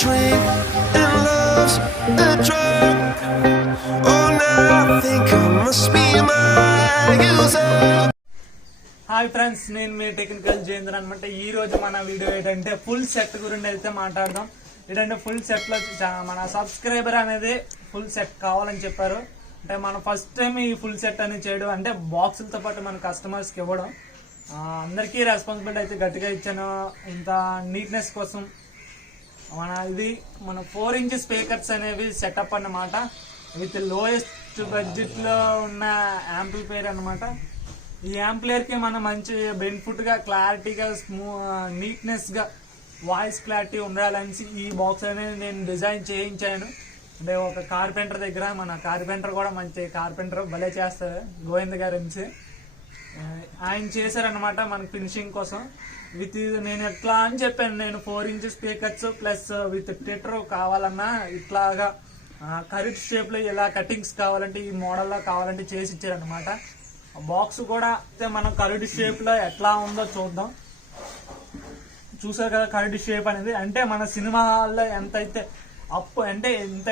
drink and love's a drug. Oh, now I think I must be my user. Hi friends, నేను మీ technical Jayant అనమాట. ఈ రోజు మన video ఏంటంటే ఫుల్ సెట్ గురించి అయితే మాట్లాడదాం. ఏంటంటే ఫుల్ సెట్ లో మన సబ్స్క్రైబర్ అనేది ఫుల్ సెట్ కావాలని చెప్పారు. అంటే మనం ఫస్ట్ టైం ఈ ఫుల్ సెట్ అనేది చేయడం, అంటే బాక్సులతో పాటు మన కస్టమర్స్కి ఇవ్వడం. అందరికీ రెస్పాన్సిబిలిటీ అయితే గట్టిగా ఇచ్చాను. ఇంత నీట్నెస్ కోసం మన 4 ఇంచ్ స్పీకర్స్ అనేవి సెటప్ అన్నమాట. విత్ లోయెస్ట్ బడ్జెట్ లో ఉన్న యాంప్లిఫైర్ అన్నమాట. ఈ యాంప్లిఫైర్ కి మనం మంచి బెనిఫిట్ గా, క్లారిటీగా, నీట్నెస్ గా, వాయిస్ క్లారిటీ ఉండాలని ఈ బాక్స్ అనేది నేను డిజైన్ చేయించాను. అంటే ఒక కార్పెంటర్ దగ్గర, మన కార్పెంటర్ కూడా మంచి కార్పెంటర్, భలే చేస్తారు, గోవింద్ గారు ఎంసీ. ఆయన చేశారనమాట మనకి ఫినిషింగ్ కోసం. విత్ నేను ఎట్లా అని చెప్పాను, నేను 4 ఇంచ్ స్పీకర్స్ ప్లస్ విత్ టెటర్ కావాలన్నా ఇట్లాగా కరెక్ట్ షేప్ లో ఇలా కటింగ్స్ కావాలంటే ఈ మోడల్లో కావాలంటే చేసి ఇచ్చారనమాట. బాక్స్ కూడా అయితే మనం కరెక్ట్ షేప్ లో ఎట్లా ఉందో చూద్దాం. చూసారు కదా కరెక్ట్ షేప్ అనేది. అంటే మన సినిమా హాల్లో ఎంత అయితే అప్, అంటే ఎంత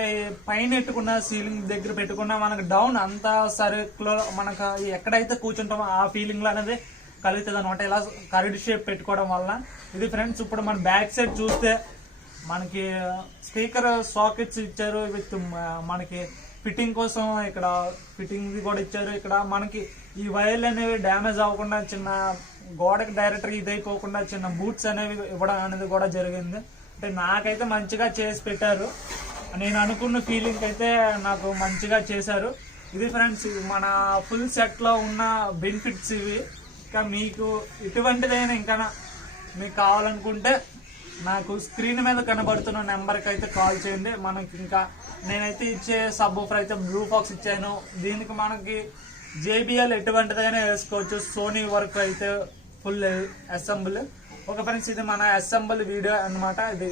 పైన పెట్టుకున్నా, సీలింగ్ దగ్గర పెట్టుకున్నా మనకు డౌన్ అంత సర్కిల్ మనకు ఎక్కడైతే కూర్చుంటామో ఆ ఫీలింగ్ లో అనేది కలుగుతుంది అనమాట, ఇలా కరెక్ట్ షేప్ పెట్టుకోవడం వల్ల. ఇది ఫ్రెండ్స్, ఇప్పుడు మన బ్యాక్ సైడ్ చూస్తే మనకి స్పీకర్ సాకెట్స్ ఇచ్చారు. విత్ మనకి ఫిట్టింగ్ కోసం ఇక్కడ ఫిట్టింగ్ కూడా ఇచ్చారు. ఇక్కడ మనకి ఈ వైర్లు అనేవి డ్యామేజ్ అవ్వకుండా, చిన్న గోడకి డైరెక్ట్గా ఇదైపోకుండా చిన్న బూట్స్ అనేవి ఇవ్వడం అనేది కూడా జరిగింది. అంటే నాకైతే మంచిగా చేసి పెట్టారు. నేను అనుకున్న ఫీలింగ్ అయితే నాకు మంచిగా చేశారు. ఇది ఫ్రెండ్స్ మన ఫుల్ సెట్ లో ఉన్న బెనిఫిట్స్ ఇవి. ఇంకా మీకు ఇటువంటిదైనా ఇంకా మీకు కావాలనుకుంటే నాకు స్క్రీన్ మీద కనబడుతున్న నెంబర్కి అయితే కాల్ చేయండి. మనకి ఇంకా నేనైతే ఇచ్చే సబ్వూఫర్ అయితే బ్లూ బాక్స్ ఇచ్చాను. దీనికి మనకి JBL ఎటువంటిదైనా వేసుకోవచ్చు. సోనీ వర్క్ అయితే ఫుల్ అసెంబుల్. ఒక ఫ్రెండ్స్, ఇది మన అసెంబుల్ వీడియో అన్నమాట. ఇది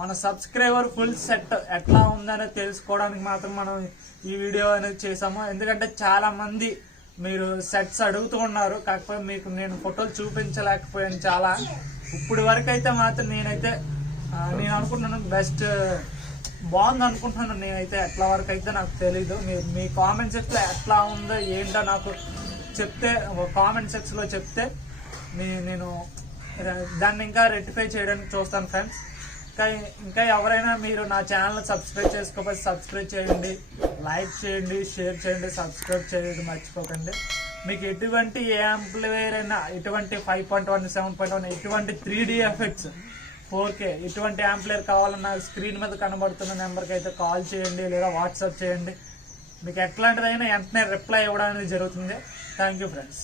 మన సబ్స్క్రైబర్ ఫుల్ సెట్ ఎట్లా ఉందనేది తెలుసుకోవడానికి మాత్రం మనం ఈ వీడియో అనేది చేసాము. ఎందుకంటే చాలా మంది మీరు సెట్స్ అడుగుతూ ఉన్నారు, కాకపోతే మీకు నేను ఫోటోలు చూపించలేకపోయాను చాలా. ఇప్పుడు వరకు అయితే మాత్రం నేను అనుకుంటున్నాను బెస్ట్ బాగుంది అనుకుంటున్నాను. నేనైతే ఎట్లా వరకు అయితే నాకు తెలీదు. మీ కామెంట్ సెక్షన్ లో ఎట్లా ఉందో ఏంటో నాకు చెప్తే, కామెంట్ సెక్షన్ లో చెప్తే నేను దాన్ని ఇంకా రెక్టిఫై చేయడానికి చూస్తాను ఫ్రెండ్స్. ఇంకా ఎవరైనా మీరు నా ఛానల్ సబ్స్క్రైబ్ చేసుకోకపోతే సబ్స్క్రైబ్ చేయండి, లైక్ చేయండి, షేర్ చేయండి, సబ్స్క్రైబ్ చేయండి మర్చిపోకండి. మీకు ఎటువంటి ఏ యాంప్లిఫైర్ అయినా, ఎటువంటి 5.1, 7.1, ఎటువంటి 3D ఎఫెక్ట్స్, 4K ఇటువంటి యాంప్లిఫైర్ కావాలన్నా స్క్రీన్ మీద కనబడుతున్న నెంబర్కి అయితే కాల్ చేయండి లేదా వాట్సాప్ చేయండి. మీకు ఎట్లాంటిదైనా వెంటనే రిప్లై ఇవ్వడానికి జరుగుతుంది. Thank you friends.